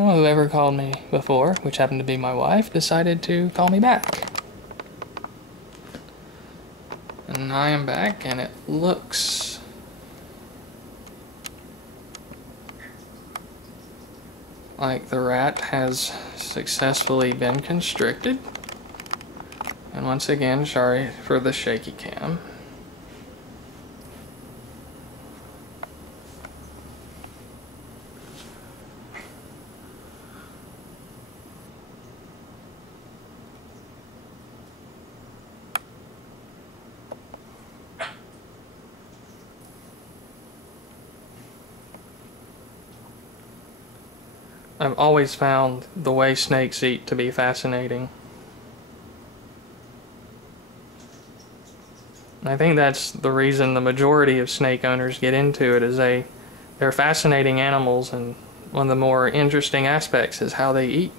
Well, whoever called me before, which happened to be my wife, decided to call me back. And I am back, and it looks like the rat has successfully been constricted. And once again, sorry for the shaky cam. I've always found the way snakes eat to be fascinating. And I think that's the reason the majority of snake owners get into it, is they're fascinating animals, and one of the more interesting aspects is how they eat.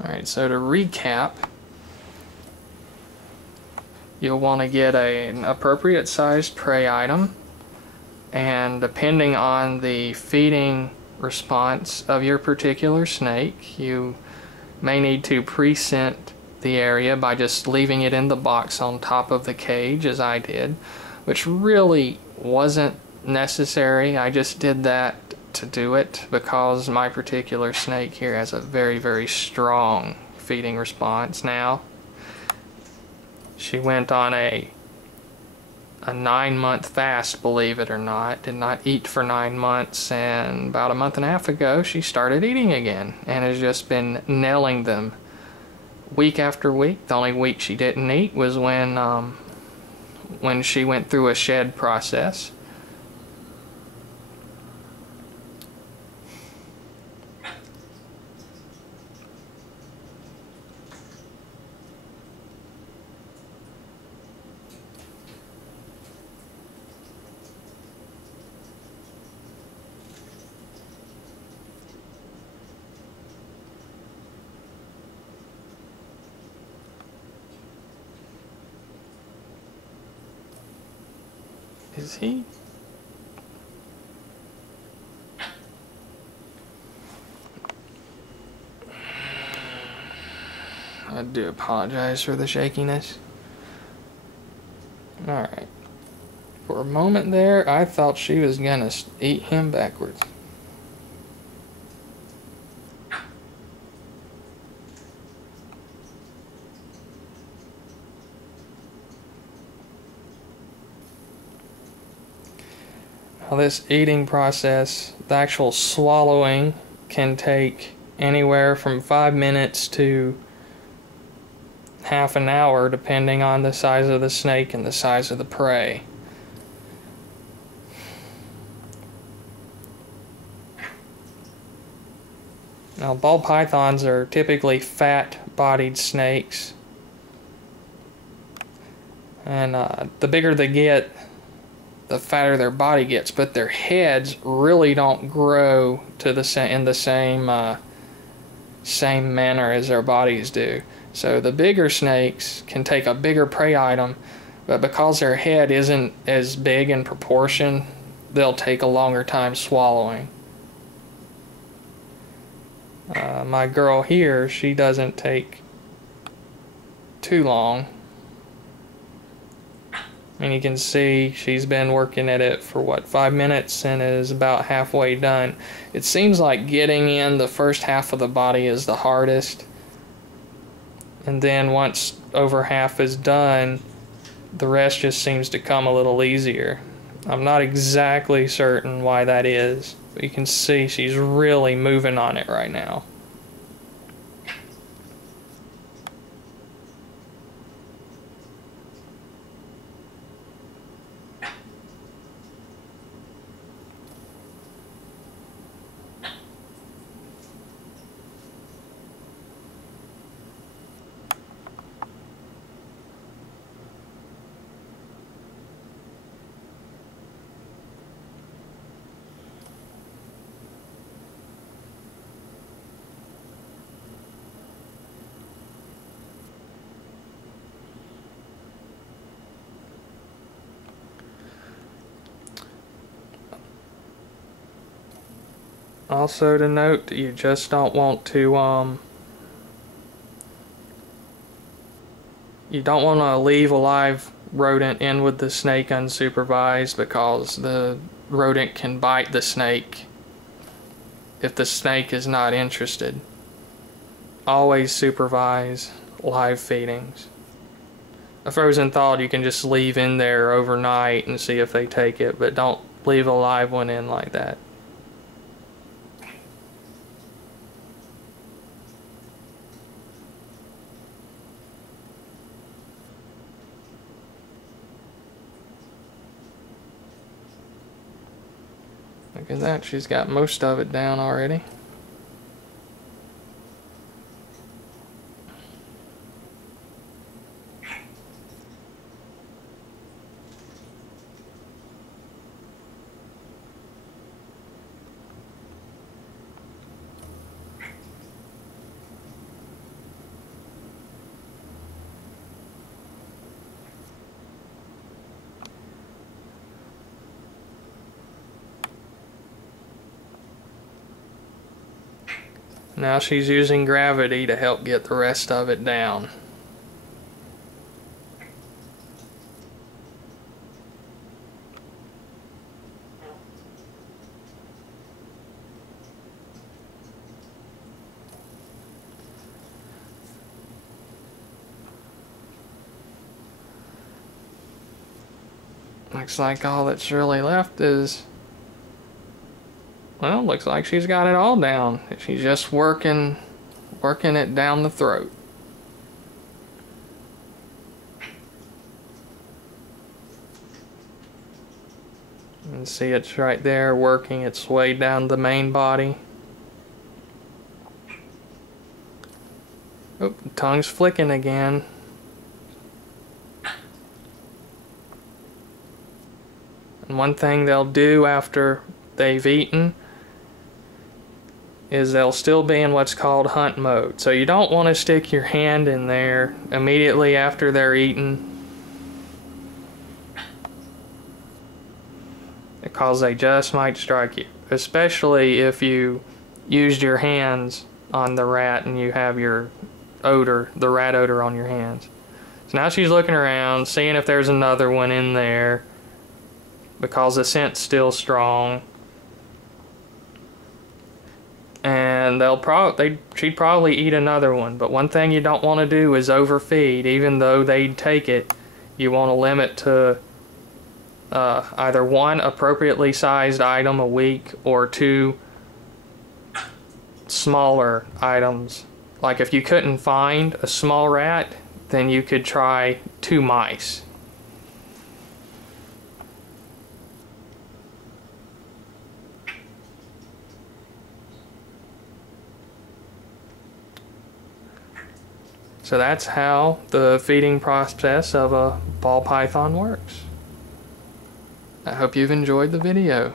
Alright, so to recap, you'll want to get an appropriate sized prey item, and depending on the feeding response of your particular snake, you may need to pre-scent the area by just leaving it in the box on top of the cage, as I did, which really wasn't necessary. I just did that to do it because my particular snake here has a very, very strong feeding response now. She went on a 9-month fast, believe it or not. Did not eat for 9 months, and about a month and a half ago she started eating again and has just been nailing them week after week. The only week she didn't eat was when she went through a shed process. Is he? I do apologize for the shakiness. Alright. For a moment there, I thought she was gonna eat him backwards. Now this eating process, the actual swallowing, can take anywhere from 5 minutes to half an hour, depending on the size of the snake and the size of the prey. Now, ball pythons are typically fat-bodied snakes, and the bigger they get, the fatter their body gets, but their heads really don't grow to the same manner as their bodies do. So the bigger snakes can take a bigger prey item, but because their head isn't as big in proportion, they'll take a longer time swallowing. My girl here, she doesn't take too long. And you can see she's been working at it for what, 5 minutes, and is about halfway done. It seems like getting in the first half of the body is the hardest, and then once over half is done, the rest just seems to come a little easier. I'm not exactly certain why that is, but you can see she's really moving on it right now. Also to note, you just don't want to you don't want to leave a live rodent in with the snake unsupervised, because the rodent can bite the snake if the snake is not interested. Always supervise live feedings. A frozen thawed you can just leave in there overnight and see if they take it, but don't leave a live one in like that. Look at that, she's got most of it down already. Now she's using gravity to help get the rest of it down. Looks like all that's really left is, well, looks like she's got it all down. She's just working it down the throat. You can see it's right there working its way down the main body. Oh, the tongue's flicking again. And one thing they'll do after they've eaten is they'll still be in what's called hunt mode. So you don't want to stick your hand in there immediately after they're eaten, because they just might strike you, especially if you used your hands on the rat and you have your odor, the rat odor, on your hands. So now she's looking around, seeing if there's another one in there, because the scent's still strong. And she'd probably eat another one. But one thing you don't want to do is overfeed. Even though they'd take it, you want to limit to either one appropriately sized item a week, or two smaller items. Like if you couldn't find a small rat, then you could try 2 mice. So that's how the feeding process of a ball python works. I hope you've enjoyed the video.